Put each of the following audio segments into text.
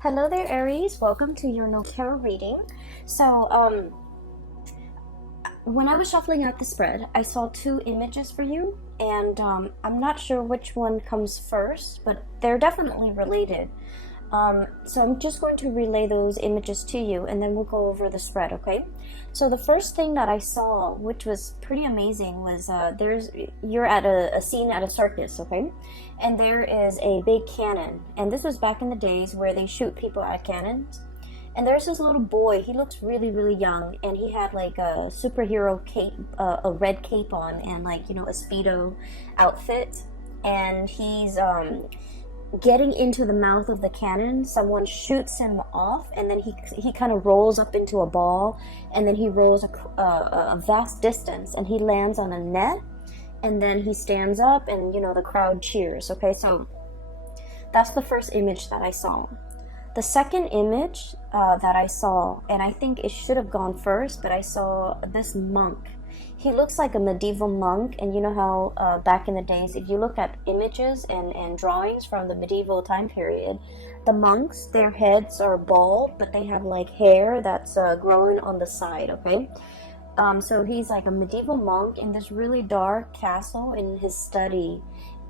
Hello there, Aries. Welcome to your no tarot reading. So, when I was shuffling out the spread, I saw two images for you, and I'm not sure which one comes first, but they're definitely related. So I'm just going to relay those images to you, and then we'll go over the spread, okay? So the first thing that I saw, which was pretty amazing, was you're at a scene at a circus, okay? And there is a big cannon, and this was back in the days where they shoot people at cannons. And there's this little boy. He looks really, really young, and he had like a superhero cape, a red cape on, and like a Speedo outfit, and he's getting into the mouth of the cannon. Someone shoots him off, and then he kind of rolls up into a ball, and then he rolls a vast distance, and he lands on a net, and then he stands up, and the crowd cheers. Okay, so that's the first image that I saw. The second image that I saw, and I think it should have gone first, but I saw this monk. He looks like a medieval monk, and you know how back in the days, if you look at images and drawings from the medieval time period, the monks, their heads are bald, but they have like hair that's growing on the side, okay? So he's like a medieval monk in this really dark castle in his study,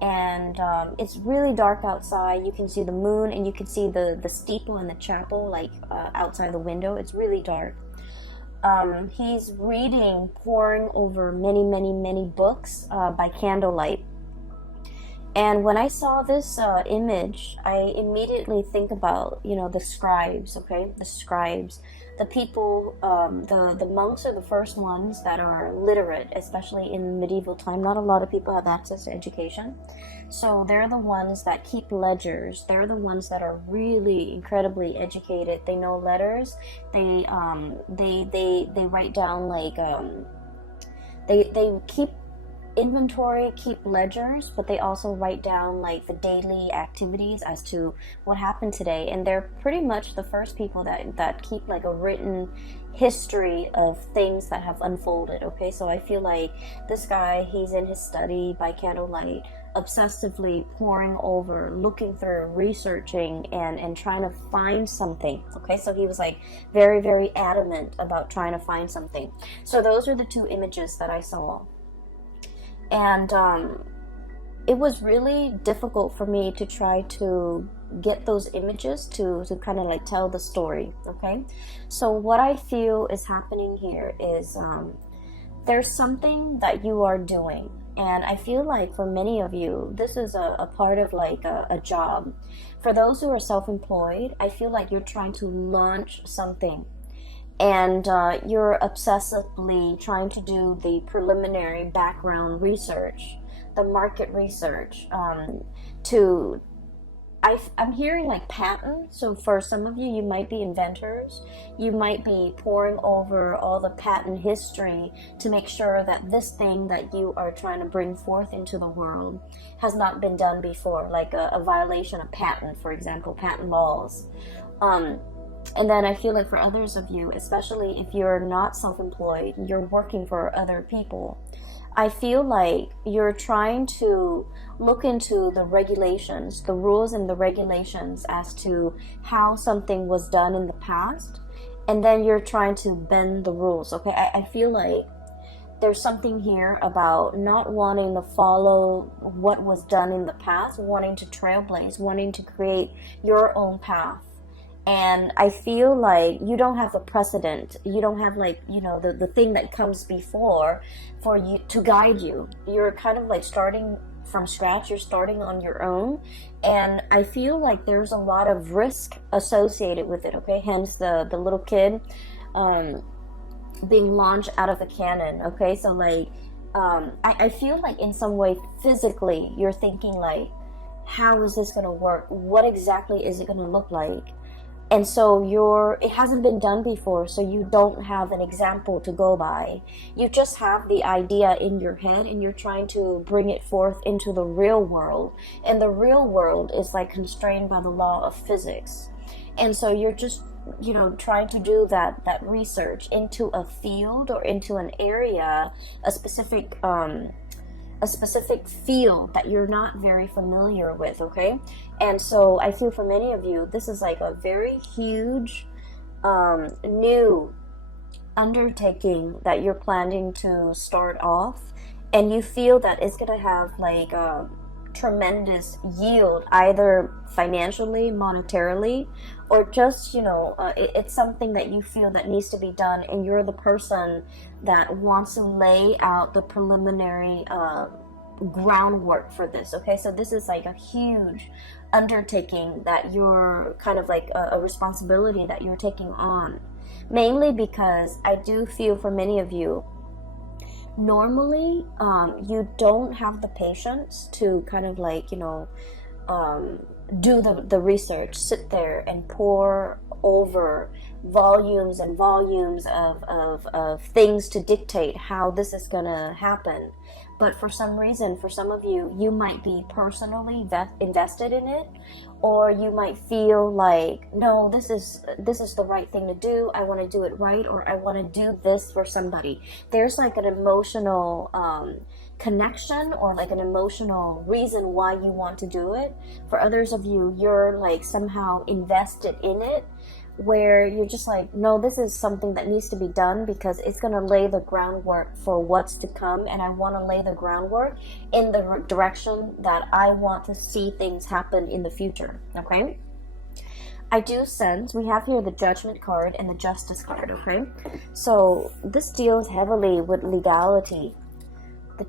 and it's really dark outside. You can see the moon, and you can see the steeple and the chapel like outside the window. It's really dark. He's reading, poring over many, many, many books by candlelight. And when I saw this image, I immediately think about, the scribes, okay? The scribes. The people, the monks are the first ones that are literate, especially in medieval time. Not a lot of people have access to education. So they're the ones that keep ledgers. They're the ones that are really incredibly educated. They know letters. They write down like, they keep inventory, keep ledgers, but they also write down like the daily activities as to what happened today. And they're pretty much the first people that keep like a written history of things that have unfolded. Okay, so I feel like this guy, he's in his study by candlelight, obsessively poring over, looking through, researching, and trying to find something. Okay, so he was like very, very adamant about trying to find something. So those are the two images that I saw. And it was really difficult for me to try to get those images to kind of like tell the story, okay? So what I feel is happening here is there's something that you are doing. And I feel like for many of you, this is a part of like a job. For those who are self-employed, I feel like you're trying to launch something. And you're obsessively trying to do the preliminary background research, the market research. I'm hearing like patent. So for some of you, you might be inventors. You might be poring over all the patent history to make sure that this thing that you are trying to bring forth into the world has not been done before, like a violation of patent, for example, patent laws. And then I feel like for others of you, especially if you're not self-employed, you're working for other people, I feel like you're trying to look into the regulations, the rules and the regulations as to how something was done in the past, and then you're trying to bend the rules, okay? I feel like there's something here about not wanting to follow what was done in the past, wanting to trailblaze, wanting to create your own path. And I feel like you don't have a precedent. You don't have like, the thing that comes before for you to guide you. You're kind of like starting from scratch. You're starting on your own. And I feel like there's a lot of risk associated with it, okay? Hence the little kid being launched out of a cannon, okay? So like, I feel like in some way physically you're thinking like, how is this going to work? What exactly is it going to look like? And so it hasn't been done before, so you don't have an example to go by. You just have the idea in your head, and you're trying to bring it forth into the real world. And the real world is like constrained by the law of physics. And so you're just, trying to do that research into a field or into an area, a specific a specific field that you're not very familiar with, okay? And so I feel for many of you, this is like a very huge new undertaking that you're planning to start off, and you feel that it's gonna have like a tremendous yield, either financially, monetarily, or just, you know, it's something that you feel that needs to be done, and you're the person that wants to lay out the preliminary groundwork for this, okay? So this is like a huge undertaking that you're kind of like a responsibility that you're taking on, mainly because I do feel for many of you, normally you don't have the patience to kind of like, you know, do the research, sit there and pore over volumes and volumes of things to dictate how this is gonna happen. But for some reason, for some of you, you might be personally invested in it, or you might feel like, no, this is the right thing to do. I want to do it right, or I want to do this for somebody. There's like an emotional connection, or like an emotional reason why you want to do it. For others of you, you're like somehow invested in it, where you're just like, no, this is something that needs to be done because it's going to lay the groundwork for what's to come, and I want to lay the groundwork in the direction that I want to see things happen in the future, okay? I do sense we have here the Judgment card and the Justice card, okay? So this deals heavily with legality. The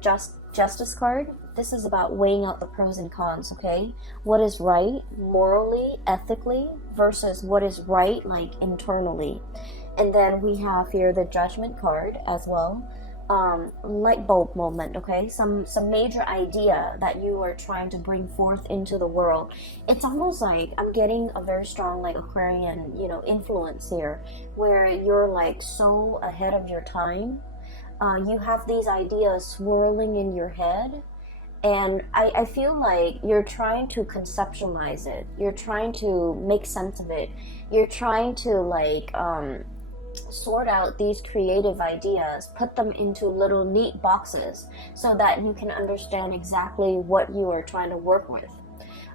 Justice card, this is about weighing out the pros and cons, okay? What is right morally, ethically, versus what is right like internally. And then we have here the Judgment card as well. Light bulb moment, okay? Some major idea that you are trying to bring forth into the world. It's almost like I'm getting a very strong like Aquarian, you know, influence here, where you're like so ahead of your time. You have these ideas swirling in your head, and I feel like you're trying to conceptualize it. You're trying to make sense of it. You're trying to like sort out these creative ideas, put them into little neat boxes so that you can understand exactly what you are trying to work with.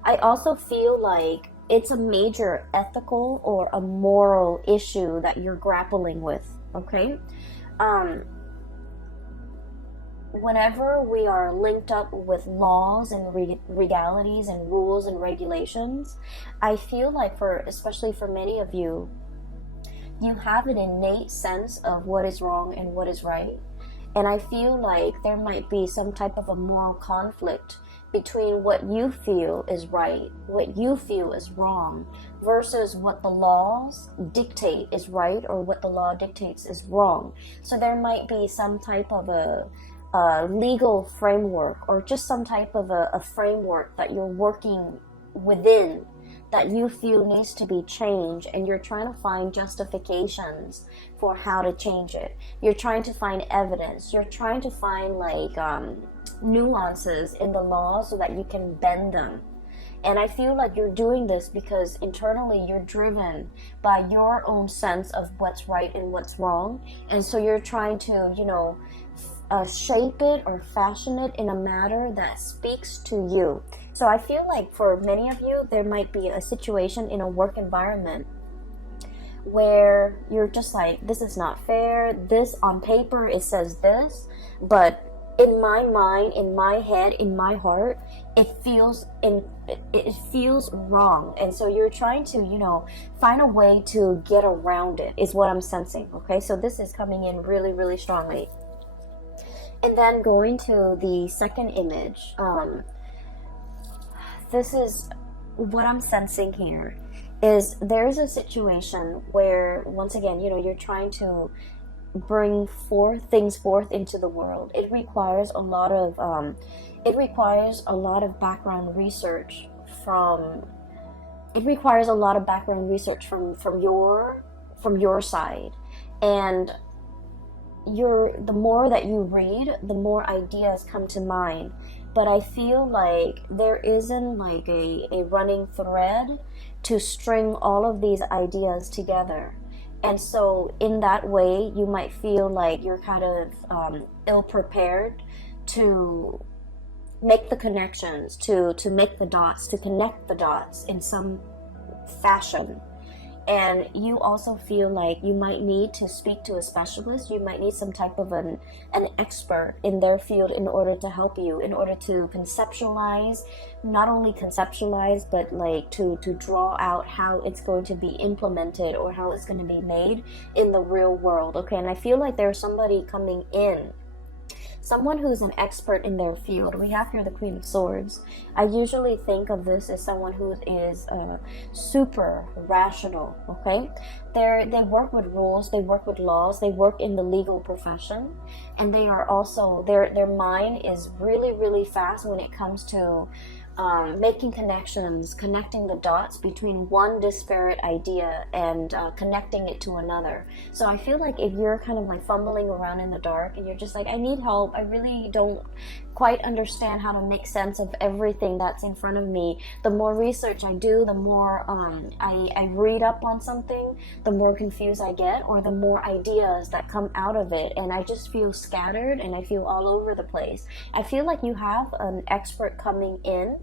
I also feel like it's a major ethical or a moral issue that you're grappling with, okay? Whenever we are linked up with laws and legalities and rules and regulations, I feel like especially for many of you, you have an innate sense of what is wrong and what is right. And I feel like there might be some type of a moral conflict between what you feel is right, what you feel is wrong, versus what the laws dictate is right, or what the law dictates is wrong. So there might be some type of a legal framework, or just some type of a framework that you're working within that you feel needs to be changed, and you're trying to find justifications for how to change it. You're trying to find evidence. You're trying to find like nuances in the law so that you can bend them. And I feel like you're doing this because internally you're driven by your own sense of what's right and what's wrong. And so you're trying to, you know, shape it or fashion it in a manner that speaks to you. So I feel like for many of you, there might be a situation in a work environment where you're just like, this is not fair. This on paper, it says this, but in my mind, in my head, in my heart, it feels wrong. And so you're trying to, you know, find a way to get around it, is what I'm sensing. Okay, so this is coming in really, really strongly. And then going to the second image, this is what I'm sensing here, is there's a situation where, once again, you know, you're trying to bring things forth into the world. It requires a lot of background research from your side. And the more that you read, the more ideas come to mind. But I feel like there isn't like a running thread to string all of these ideas together. And so in that way, you might feel like you're kind of ill-prepared to make the connections, to make the dots, to connect the dots in some fashion. And you also feel like you might need to speak to a specialist. You might need some type of an expert in their field in order to help you, in order to conceptualize, not only conceptualize, but like to draw out how it's going to be implemented or how it's going to be made in the real world. Okay, and I feel like there's somebody coming in, someone who's an expert in their field. We have here the Queen of Swords. I usually think of this as someone who is super rational, okay? They work with rules, they work with laws, they work in the legal profession, and they are also, their mind is really, really fast when it comes to making connections, connecting the dots between one disparate idea and connecting it to another. So I feel like if you're kind of like fumbling around in the dark and you're just like, I need help, I really don't quite understand how to make sense of everything that's in front of me, the more research I do, the more I read up on something, the more confused I get, or the more ideas that come out of it, and I just feel scattered and I feel all over the place. I feel like you have an expert coming in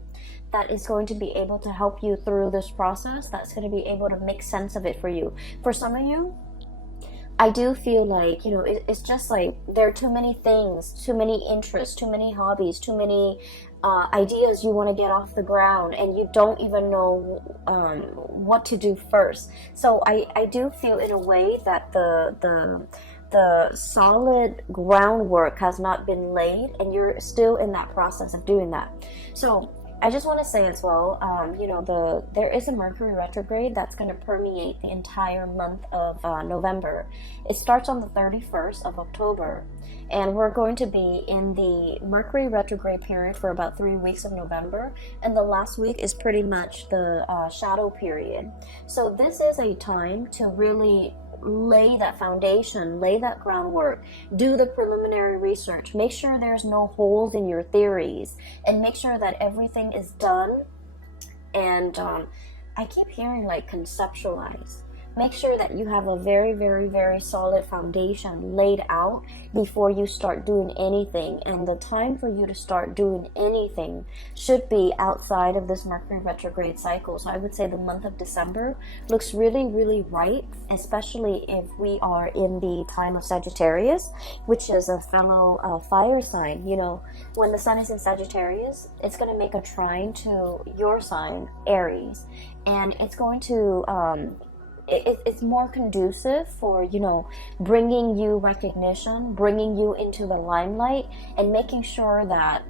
that is going to be able to help you through this process, that's going to be able to make sense of it for you. For some of you, I do feel like, you know, it's just like there are too many things, too many interests, too many hobbies, too many ideas you want to get off the ground, and you don't even know what to do first. So I do feel in a way that the solid groundwork has not been laid, and you're still in that process of doing that. So I just want to say as well, you know, there is a Mercury retrograde that's going to permeate the entire month of November. It starts on the 31st of October, and we're going to be in the Mercury retrograde period for about 3 weeks of November, and the last week is pretty much the shadow period. So this is a time to really lay that foundation, lay that groundwork, do the preliminary research, make sure there's no holes in your theories, and make sure that everything is done. And I keep hearing like conceptualize. Make sure that you have a very, very, very solid foundation laid out before you start doing anything. And the time for you to start doing anything should be outside of this Mercury retrograde cycle. So I would say the month of December looks really, really right, especially if we are in the time of Sagittarius, which is a fellow fire sign. You know, when the sun is in Sagittarius, it's going to make a trine to your sign, Aries, and it's going to it's more conducive for, you know, bringing you recognition, bringing you into the limelight, and making sure that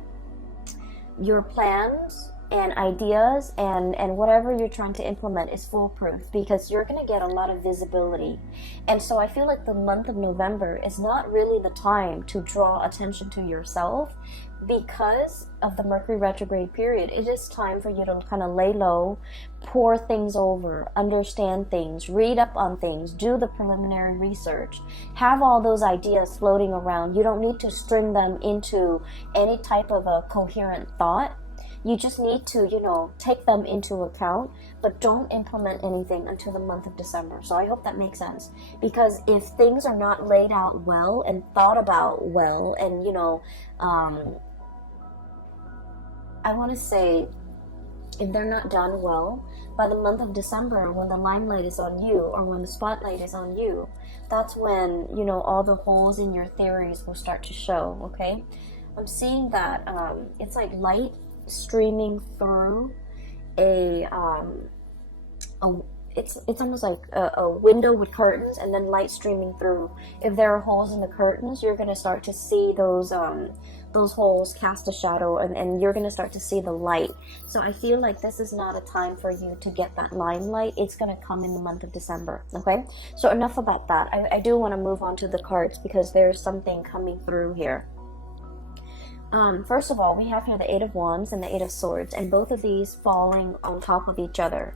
your plans and ideas and whatever you're trying to implement is foolproof, because you're going to get a lot of visibility. And so I feel like the month of November is not really the time to draw attention to yourself because of the Mercury retrograde period. It is time for you to kind of lay low, pour things over, understand things, read up on things, do the preliminary research, have all those ideas floating around. You don't need to string them into any type of a coherent thought. You just need to, you know, take them into account, but don't implement anything until the month of December. So I hope that makes sense, because if things are not laid out well and thought about well, and, you know, I want to say, if they're not done well, by the month of December, when the limelight is on you, or when the spotlight is on you, that's when, you know, all the holes in your theories will start to show, okay? I'm seeing that it's like light streaming through it's almost like a window with curtains, and then light streaming through. If there are holes in the curtains, you're going to start to see those holes cast a shadow, and you're going to start to see the light. So I feel like this is not a time for you to get that limelight. It's going to come in the month of December, okay? So enough about that. I do want to move on to the cards, because there's something coming through here. First of all, we have here the Eight of Wands and the Eight of Swords, and both of these falling on top of each other.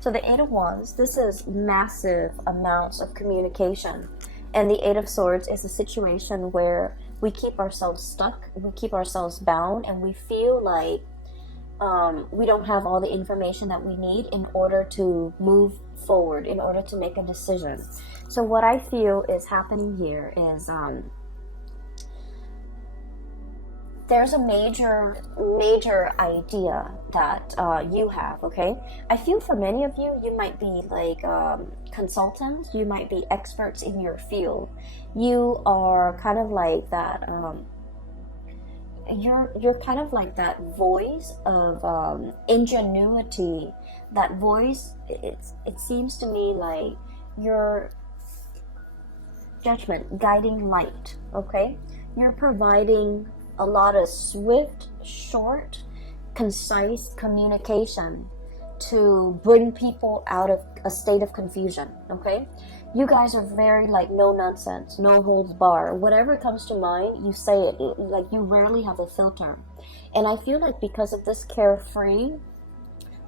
So the Eight of Wands, this is massive amounts of communication. And the Eight of Swords is a situation where we keep ourselves stuck, we keep ourselves bound, and we feel like we don't have all the information that we need in order to move forward, in order to make a decision. So what I feel is happening here is there's a major idea that you have, okay? I feel for many of you, you might be like consultants, you might be experts in your field. You are kind of like that, you're kind of like that voice of ingenuity, that voice, it seems to me like your judgment, guiding light, okay? You're providing a lot of swift, short, concise communication to bring people out of a state of confusion, okay? You guys are very like no nonsense, no holds bar. Whatever comes to mind, you say it. Like you rarely have a filter. And I feel like because of this carefree,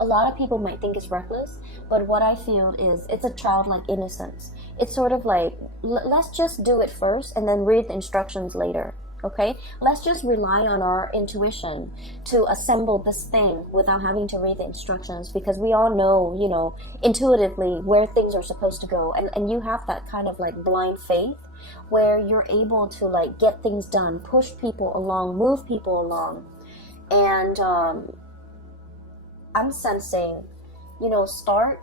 a lot of people might think it's reckless, but what I feel is it's a childlike innocence. It's sort of like, let's just do it first and then read the instructions later. Okay, let's just rely on our intuition to assemble this thing without having to read the instructions, because we all know, you know, intuitively where things are supposed to go. And you have that kind of like blind faith where you're able to like get things done, push people along, move people along. And I'm sensing, you know, start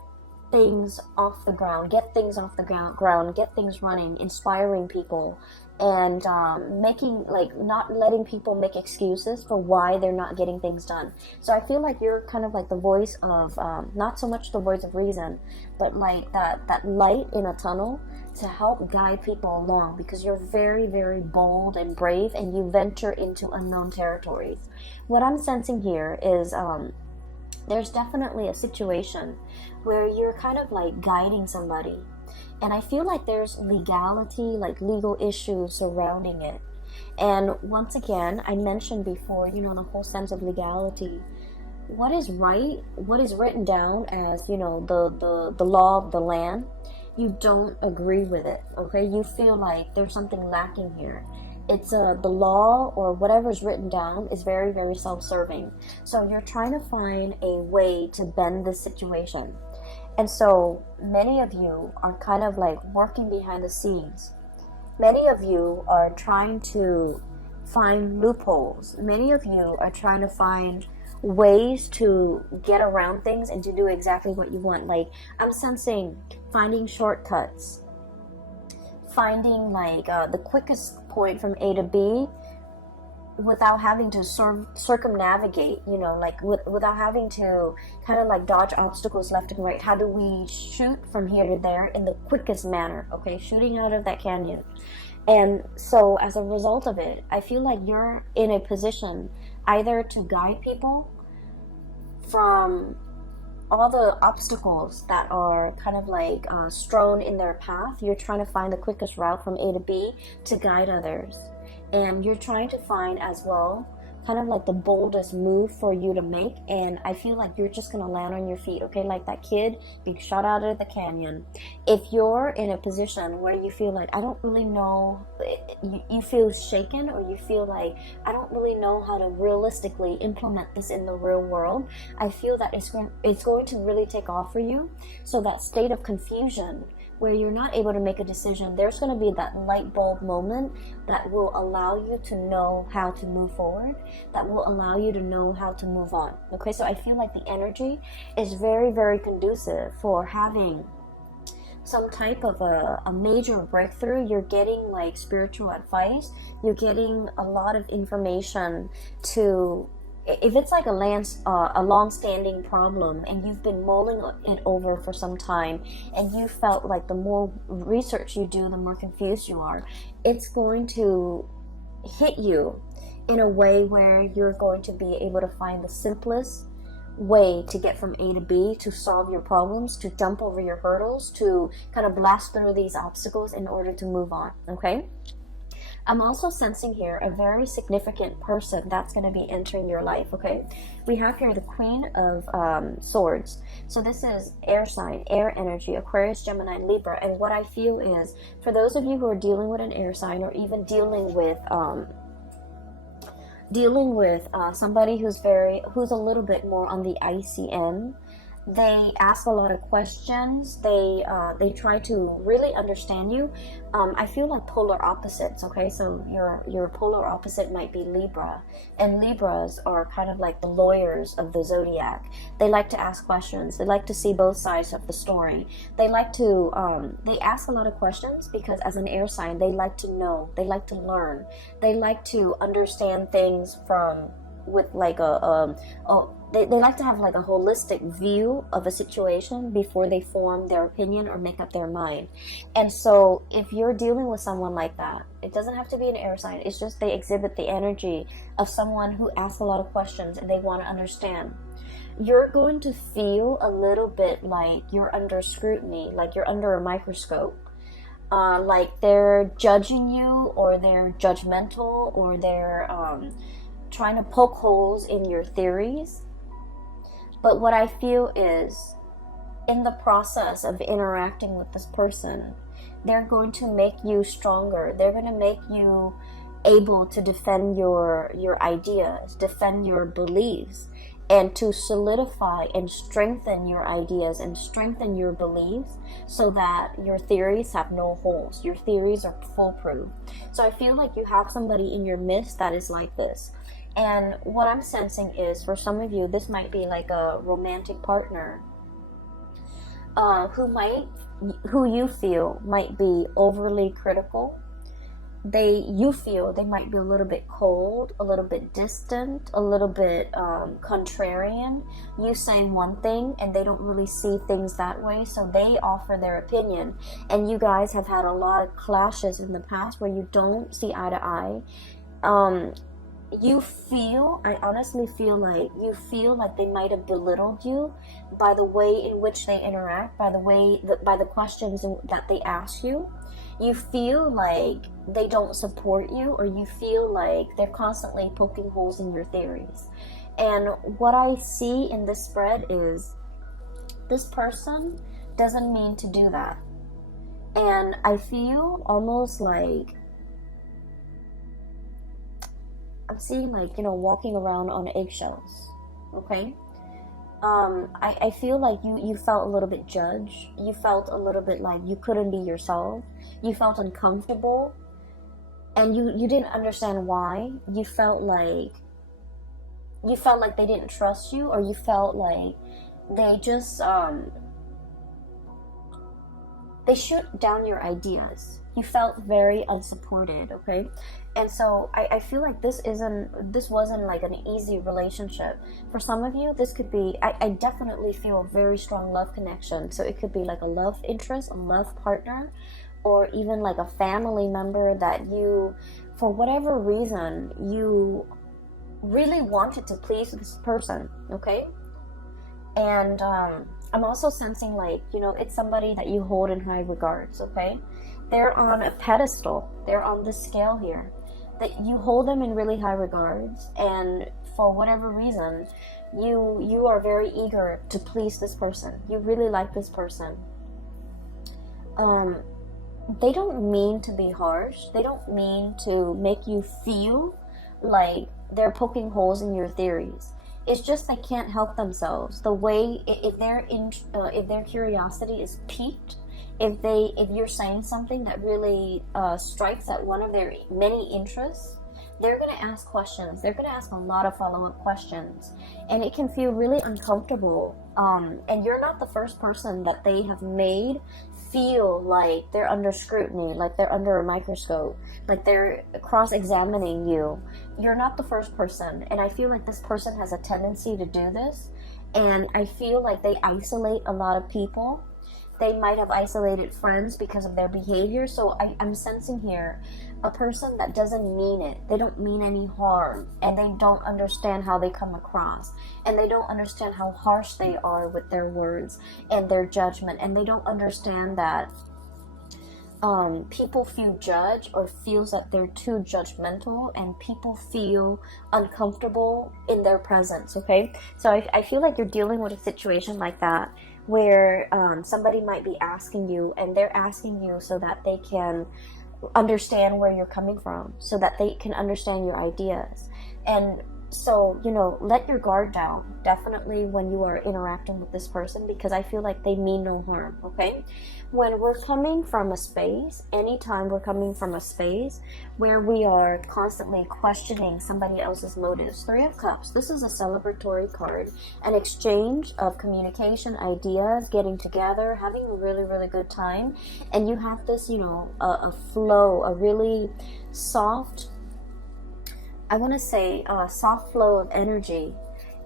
things off the ground, get things off the ground, get things running, inspiring people, and making like not letting people make excuses for why they're not getting things done. So I feel like you're kind of like the voice of not so much the voice of reason, but like that light in a tunnel to help guide people along, because you're very, very bold and brave and you venture into unknown territories. What I'm sensing here is there's definitely a situation where you're kind of like guiding somebody, and I feel like there's legality, like legal issues surrounding it. And once again, I mentioned before, you know, the whole sense of legality. What is right, what is written down as, you know, the law of the land, you don't agree with it, okay? You feel like there's something lacking here. It's the law or whatever's written down is very, very self-serving. So you're trying to find a way to bend this situation. And so many of you are kind of like working behind the scenes. Many of you are trying to find loopholes. Many of you are trying to find ways to get around things and to do exactly what you want. Like I'm sensing finding shortcuts, finding like the quickest point from A to B without having to circumnavigate, you know, like without having to kind of like dodge obstacles left and right. How do we shoot from here to there in the quickest manner, okay? Shooting out of that canyon. And so as a result of it, I feel like you're in a position either to guide people from all the obstacles that are kind of like strewn in their path. You're trying to find the quickest route from A to B to guide others. And you're trying to find as well kind of like the boldest move for you to make. And I feel like you're just going to land on your feet, okay? Like that kid being shot out of the canyon. If you're in a position where you feel like, I don't really know, you feel shaken, or you feel like, I don't really know how to realistically implement this in the real world, I feel that it's going to really take off for you. So that state of confusion where you're not able to make a decision, there's going to be that light bulb moment that will allow you to know how to move forward, that will allow you to know how to move on. Okay, so I feel like the energy is very, very conducive for having some type of a major breakthrough. You're getting like spiritual advice, you're getting a lot of information to, if it's like a long-standing problem and you've been mulling it over for some time, and you felt like the more research you do, the more confused you are, it's going to hit you in a way where you're going to be able to find the simplest way to get from A to B, to solve your problems, to jump over your hurdles, to kind of blast through these obstacles in order to move on, okay? I'm also sensing here a very significant person that's going to be entering your life, okay? We have here the Queen of Swords. So this is air sign, air energy, Aquarius, Gemini, Libra. And what I feel is, for those of you who are dealing with an air sign, or even dealing with somebody who's a little bit more on the icy end, They ask a lot of questions. They try to really understand you. I feel like polar opposites. Okay, so your polar opposite might be Libra, and Libras are kind of like the lawyers of the zodiac. They like to ask questions. They like to see both sides of the story. They like to they ask a lot of questions because as an air sign, they like to know. They like to learn. They like to understand things from with like they like to have like a holistic view of a situation before they form their opinion or make up their mind. And so if you're dealing with someone like that, it doesn't have to be an air sign. It's just they exhibit the energy of someone who asks a lot of questions and they want to understand. You're going to feel a little bit like you're under scrutiny, like you're under a microscope. Like they're judging you, or they're judgmental, or they're trying to poke holes in your theories. But what I feel is, in the process of interacting with this person, they're going to make you stronger. They're going to make you able to defend your ideas, defend your beliefs, and to solidify and strengthen your ideas and strengthen your beliefs so that your theories have no holes. Your theories are foolproof. So I feel like you have somebody in your midst that is like this. And what I'm sensing is, for some of you, this might be like a romantic partner who you feel might be overly critical. You feel they might be a little bit cold, a little bit distant, a little bit contrarian. You say one thing and they don't really see things that way, so they offer their opinion. And you guys have had a lot of clashes in the past where you don't see eye to eye. I honestly feel like they might have belittled you by the way in which they interact, by the questions that they ask you. You feel like they don't support you, or you feel like they're constantly poking holes in your theories. And what I see in this spread is this person doesn't mean to do that. And I feel almost like I'm seeing like, walking around on eggshells, okay? I feel like you felt a little bit judged. You felt a little bit like you couldn't be yourself. You felt uncomfortable. And you didn't understand why. You felt like they didn't trust you, or you felt like they just, they shoot down your ideas. You felt very unsupported, okay? And so I feel like this wasn't like an easy relationship. For some of you, this could be, I definitely feel a very strong love connection. So it could be like a love interest, a love partner, or even like a family member that you, for whatever reason, you really wanted to please this person, okay? And I'm also sensing like, it's somebody that you hold in high regards, okay? They're on a pedestal. They're on the scale here. That you hold them in really high regards, and for whatever reason, you are very eager to please this person. You really like this person. They don't mean to be harsh. They don't mean to make you feel like they're poking holes in your theories. It's just they can't help themselves. The way if their curiosity is piqued, if you're saying something that really strikes at one of their many interests, they're going to ask questions. They're going to ask a lot of follow-up questions, and it can feel really uncomfortable. And you're not the first person that they have made feel like they're under scrutiny, like they're under a microscope, like they're cross-examining you. You're not the first person, and I feel like this person has a tendency to do this, and I feel like they isolate a lot of people. They might have isolated friends because of their behavior. So I'm sensing here a person that doesn't mean it. They don't mean any harm, and they don't understand how they come across, and they don't understand how harsh they are with their words and their judgment, and they don't understand that people feel judged or feels that they're too judgmental, and people feel uncomfortable in their presence, okay? So I feel like you're dealing with a situation like that, where somebody might be asking you, and they're asking you so that they can understand where you're coming from, so that they can understand your ideas. And So, you know, let your guard down, definitely, when you are interacting with this person, because I feel like they mean no harm, okay? When we're coming from a space, anytime we're coming from a space where we are constantly questioning somebody else's motives, Three of Cups, this is a celebratory card, an exchange of communication, ideas, getting together, having a really, really good time, and you have this, you know, a flow, a really soft, I want to say a soft flow of energy.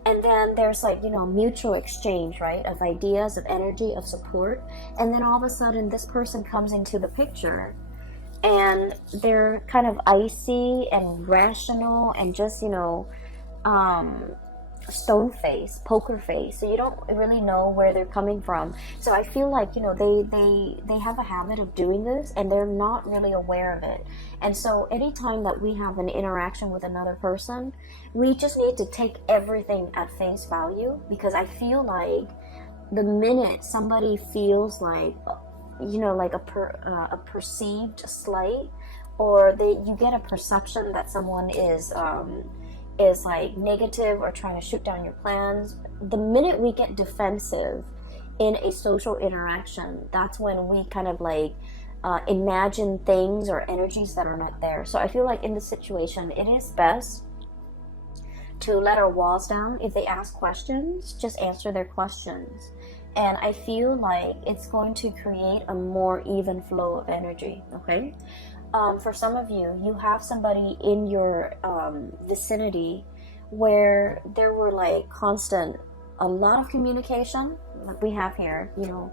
And then there's like, you know, mutual exchange, right? Of ideas, of energy, of support. And then all of a sudden this person comes into the picture and they're kind of icy and rational and just, you know, stone face, poker face, so you don't really know where they're coming from. So I feel like, you know, they have a habit of doing this and they're not really aware of it. And so anytime that we have an interaction with another person, we just need to take everything at face value, because I feel like the minute somebody feels like, you know, like a perceived slight, or you get a perception that someone is like negative or trying to shoot down your plans, the minute we get defensive in a social interaction, that's when we kind of like imagine things or energies that are not there. So I feel like in this situation, it is best to let our walls down. If they ask questions, just answer their questions. And I feel like it's going to create a more even flow of energy, okay? For some of you, you have somebody in your vicinity where there were like a lot of communication, like we have here, you know,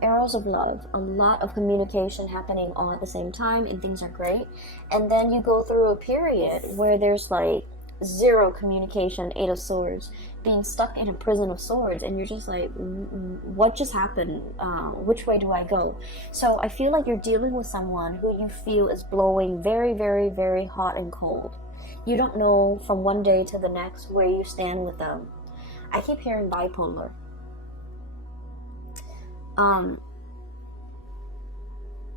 arrows of love, a lot of communication happening all at the same time, and things are great. And then you go through a period where there's like zero communication, Eight of Swords, being stuck in a prison of swords, and you're just like, what just happened? Which way do I go? So I feel like you're dealing with someone who you feel is blowing very, very, very hot and cold. You don't know from one day to the next where you stand with them. I keep hearing bipolar.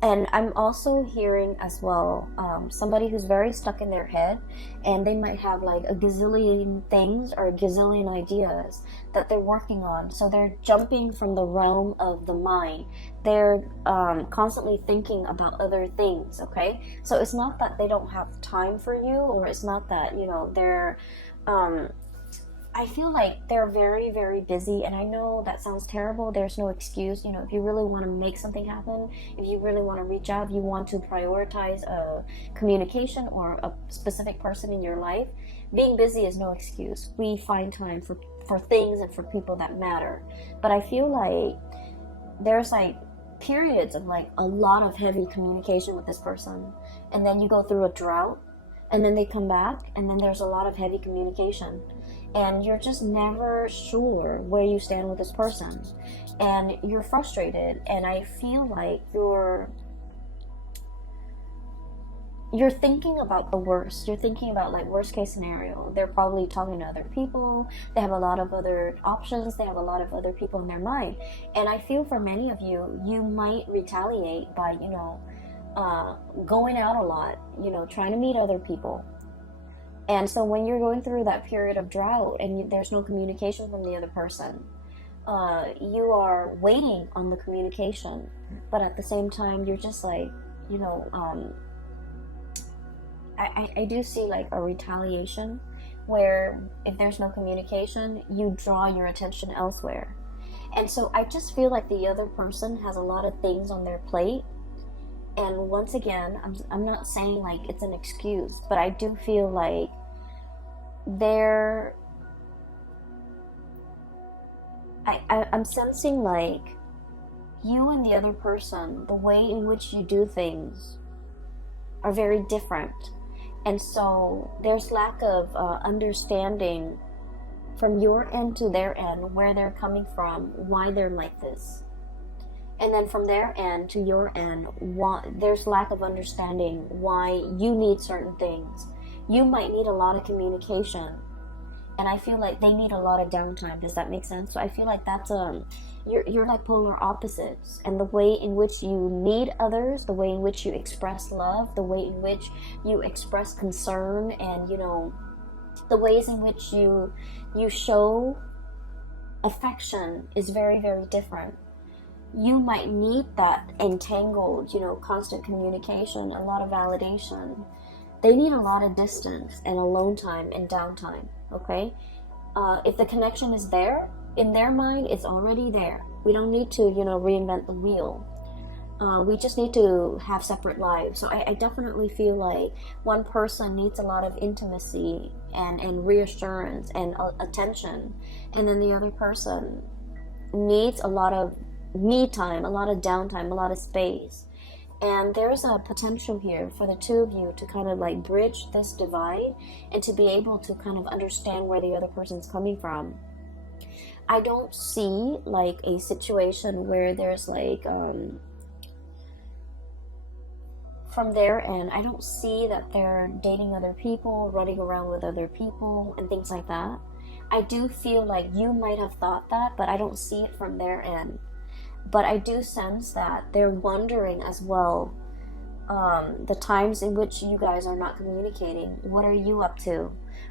And I'm also hearing as well somebody who's very stuck in their head, and they might have like a gazillion things or a gazillion ideas that they're working on. So they're jumping from the realm of the mind. They're constantly thinking about other things, okay? So it's not that they don't have time for you, or it's not that, you know, they're... I feel like they're very, very busy, and I know that sounds terrible. There's no excuse. You know, if you really want to make something happen, if you really want to reach out, you want to prioritize a communication or a specific person in your life, being busy is no excuse. We find time for things and for people that matter. But I feel like there's like periods of like a lot of heavy communication with this person, and then you go through a drought, and then they come back, and then there's a lot of heavy communication. And you're just never sure where you stand with this person, and you're frustrated, and I feel like you're thinking about the worst. You're thinking about like worst case scenario. They're probably talking to other people, they have a lot of other options, they have a lot of other people in their mind. And I feel for many of you, you might retaliate by, you know, going out a lot, you know, trying to meet other people. And so when you're going through that period of drought and there's no communication from the other person, you are waiting on the communication, but at the same time, you're just like, you know, I do see like a retaliation where if there's no communication, you draw your attention elsewhere. And so I just feel like the other person has a lot of things on their plate. And once again, I'm not saying like it's an excuse, but I do feel like I'm sensing like you and the other person, the way in which you do things are very different. And so there's lack of understanding from your end to their end, where they're coming from, why they're like this. And then from their end to your end, there's lack of understanding why you need certain things. You might need a lot of communication, and I feel like they need a lot of downtime. Does that make sense? So I feel like that's you're like polar opposites, and the way in which you need others, the way in which you express love, the way in which you express concern, and you know, The ways in which you show affection is very, very different. You might need that entangled, constant communication, a lot of validation. They need a lot of distance and alone time and downtime, okay? If the connection is there, in their mind, it's already there. We don't need to, reinvent the wheel. We just need to have separate lives. So I definitely feel like one person needs a lot of intimacy and reassurance and attention, and then the other person needs a lot of me time, a lot of downtime, a lot of space. And there's a potential here for the two of you to kind of like bridge this divide and to be able to kind of understand where the other person's coming from. I don't see like a situation where there's like from their end, I don't see that they're dating other people, running around with other people and things like that. I do feel like you might have thought that, but I don't see it from their end. But I do sense that they're wondering as well, the times in which you guys are not communicating. What are you up to?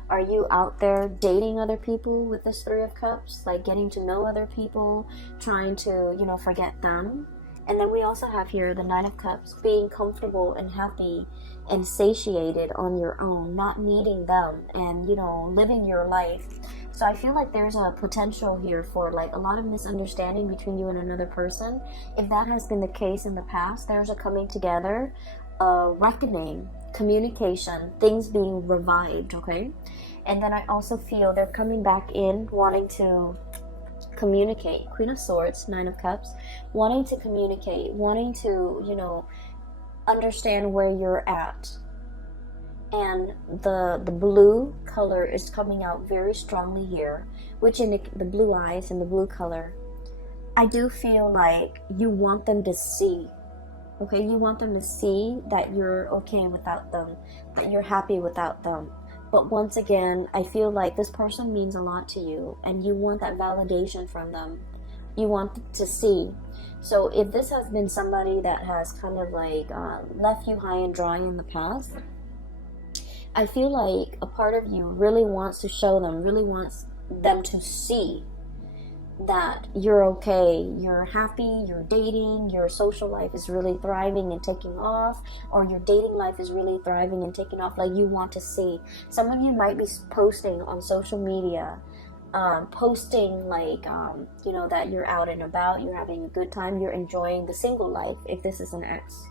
Are you out there dating other people with this Three of Cups? Like getting to know other people, trying to, forget them? And then we also have here the Nine of Cups, being comfortable and happy and satiated on your own, not needing them and, living your life. So I feel like there's a potential here for like a lot of misunderstanding between you and another person. If that has been the case in the past, there's a coming together, reckoning, communication, things being revived, okay? And then I also feel they're coming back in, wanting to communicate. Queen of Swords, Nine of Cups, wanting to communicate, wanting to, understand where you're at. And the blue color is coming out very strongly here, which in the blue eyes and the blue color, I do feel like you want them to see, okay? You want them to see that you're okay without them, that you're happy without them. But once again, I feel like this person means a lot to you, and you want that validation from them. You want to see. So if this has been somebody that has kind of like left you high and dry in the past, I feel like a part of you really wants to show them, really wants them to see that you're okay, you're happy, you're dating, your social life is really thriving and taking off, or your dating life is really thriving and taking off. Like, you want to see. Some of you might be posting on social media, posting like, that you're out and about, you're having a good time, you're enjoying the single life, if this is an ex.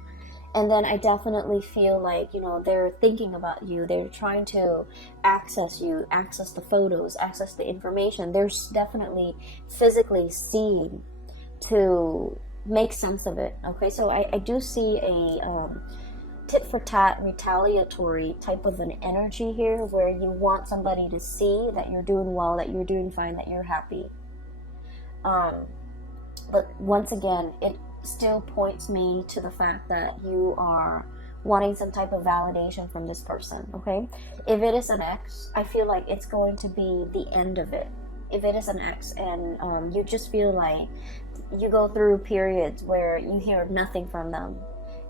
And then I definitely feel like, they're thinking about you. They're trying to access you, access the photos, access the information. They're definitely physically seeing to make sense of it. Okay, so I do see a tit for tat, retaliatory type of an energy here, where you want somebody to see that you're doing well, that you're doing fine, that you're happy. But once again, it still points me to the fact that you are wanting some type of validation from this person, okay? If it is an ex, I feel like it's going to be the end of it. If it is an ex and you just feel like you go through periods where you hear nothing from them,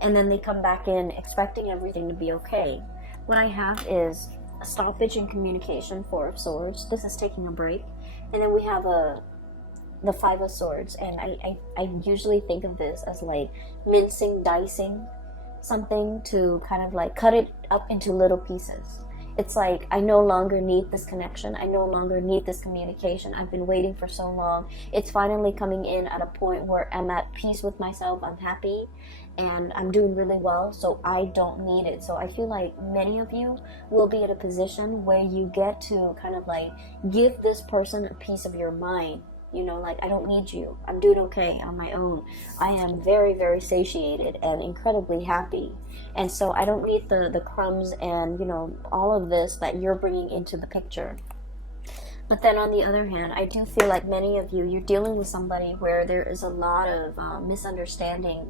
and then they come back in expecting everything to be okay. What I have is a stoppage in communication, Four of Swords. This is taking a break. And then we have the Five of Swords, and I usually think of this as like mincing, dicing something to kind of like cut it up into little pieces. It's like, I no longer need this connection, I no longer need this communication. I've been waiting for so long. It's finally coming in at a point where I'm at peace with myself, I'm happy, and I'm doing really well, so I don't need it. So I feel like many of you will be at a position where you get to kind of like give this person a piece of your mind. Like, I don't need you. I'm doing okay on my own. I am very, very satiated and incredibly happy. And so I don't need the crumbs and, all of this that you're bringing into the picture. But then on the other hand, I do feel like many of you, you're dealing with somebody where there is a lot of misunderstanding.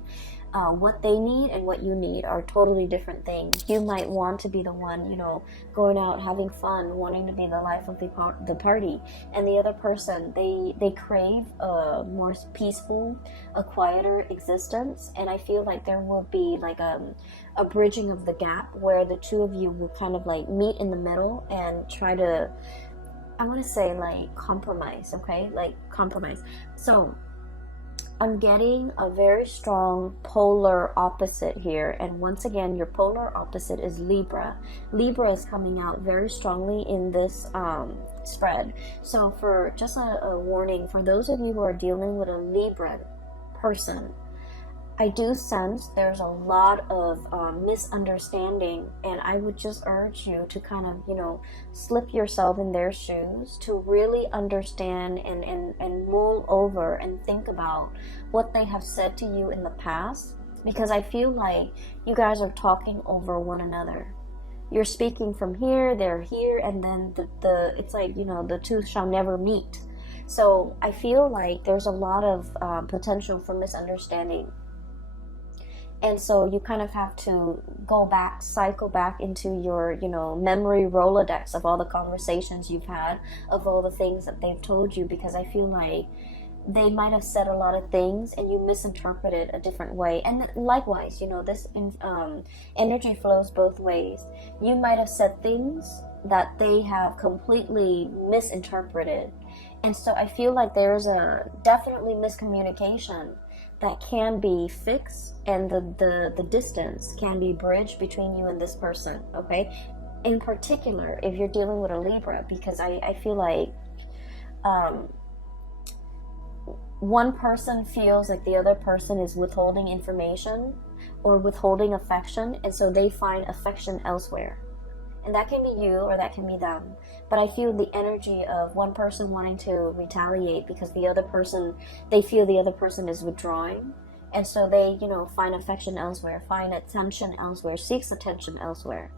What they need and what you need are totally different things. You might want to be the one, you know, going out, having fun, wanting to be the life of the party. And the other person, they crave a more peaceful, a quieter existence. And I feel like there will be like a bridging of the gap where the two of you will kind of like meet in the middle and try to, I want to say like compromise, okay? Like compromise. So I'm getting a very strong polar opposite here. And once again, your polar opposite is Libra. Libra is coming out very strongly in this spread. So for just a warning, for those of you who are dealing with a Libra person, I do sense there's a lot of misunderstanding, and I would just urge you to kind of, you know, slip yourself in their shoes to really understand and mull over and think about what they have said to you in the past, because I feel like you guys are talking over one another. You're speaking from here, they're here, and then the it's like, you know, the two shall never meet. So I feel like there's a lot of potential for misunderstanding. And so you kind of have to go back, cycle back into your, you know, memory Rolodex of all the conversations you've had, of all the things that they've told you, because I feel like they might have said a lot of things and you misinterpreted a different way. And likewise, you know, this energy flows both ways. You might have said things that they have completely misinterpreted. And so I feel like there's a definitely miscommunication that can be fixed, and the distance can be bridged between you and this person, okay? In particular, if you're dealing with a Libra, because I feel like one person feels like the other person is withholding information or withholding affection, and so they find affection elsewhere. And that can be you or that can be them. But I feel the energy of one person wanting to retaliate because the other person, they feel the other person is withdrawing. And so they, you know, find affection elsewhere, find attention elsewhere, seeks attention elsewhere.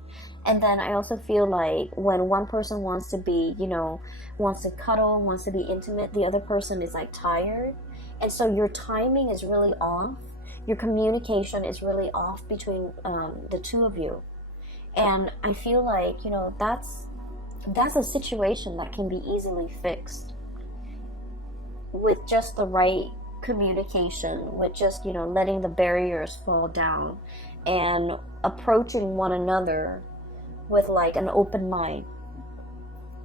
And then I also feel like when one person wants to be, you know, wants to cuddle, wants to be intimate, the other person is like tired. And so your timing is really off. Your communication is really off between the two of you. And I feel like, you know, that's a situation that can be easily fixed with just the right communication, with just, you know, letting the barriers fall down and approaching one another with like an open mind.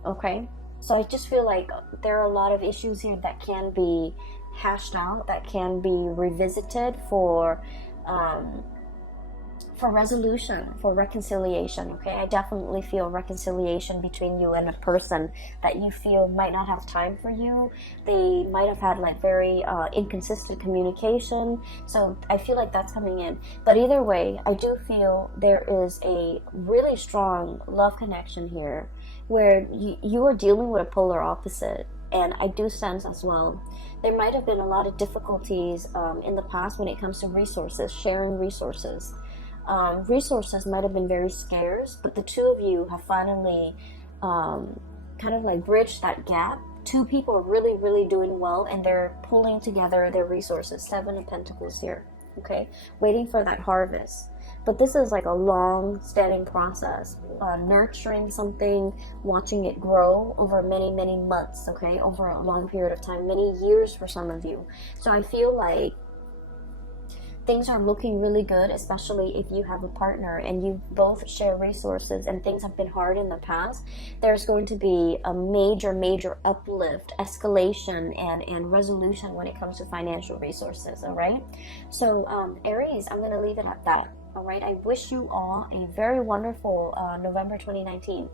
Okay? So I just feel like there are a lot of issues here that can be hashed out, that can be revisited for resolution, for reconciliation, okay? I definitely feel reconciliation between you and a person that you feel might not have time for you. They might have had like very inconsistent communication. So I feel like that's coming in. But either way, I do feel there is a really strong love connection here where you are dealing with a polar opposite. And I do sense as well, there might have been a lot of difficulties in the past when it comes to resources, sharing resources. Resources might have been very scarce, but the two of you have finally kind of like bridged that gap. Two people are really, really doing well, and they're pulling together their resources. 7 of Pentacles here, okay? Waiting for that harvest. But this is like a long-standing process. Nurturing something, watching it grow over many, many months, okay? Over a long period of time, many years for some of you. So I feel like things are looking really good, especially if you have a partner and you both share resources and things have been hard in the past. There's going to be a major uplift, escalation, and resolution when it comes to financial resources, all right? So Aries, I'm going to leave it at that. All right, I wish you all a very wonderful November 2019.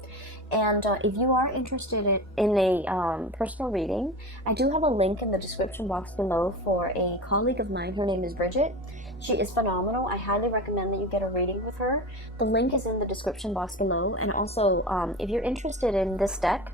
And if you are interested in a personal reading, I do have a link in the description box below for a colleague of mine. Her name is Bridget. She is phenomenal. I highly recommend that you get a reading with her. The link is in the description box below. And also, if you're interested in this deck,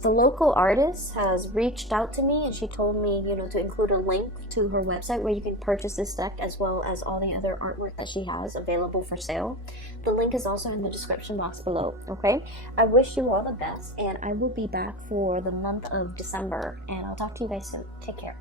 the local artist has reached out to me, and she told me, you know, to include a link to her website where you can purchase this deck as well as all the other artwork that she has available for sale. The link is also in the description box below. Okay, I wish you all the best, and I will be back for the month of December, and I'll talk to you guys soon. Take care.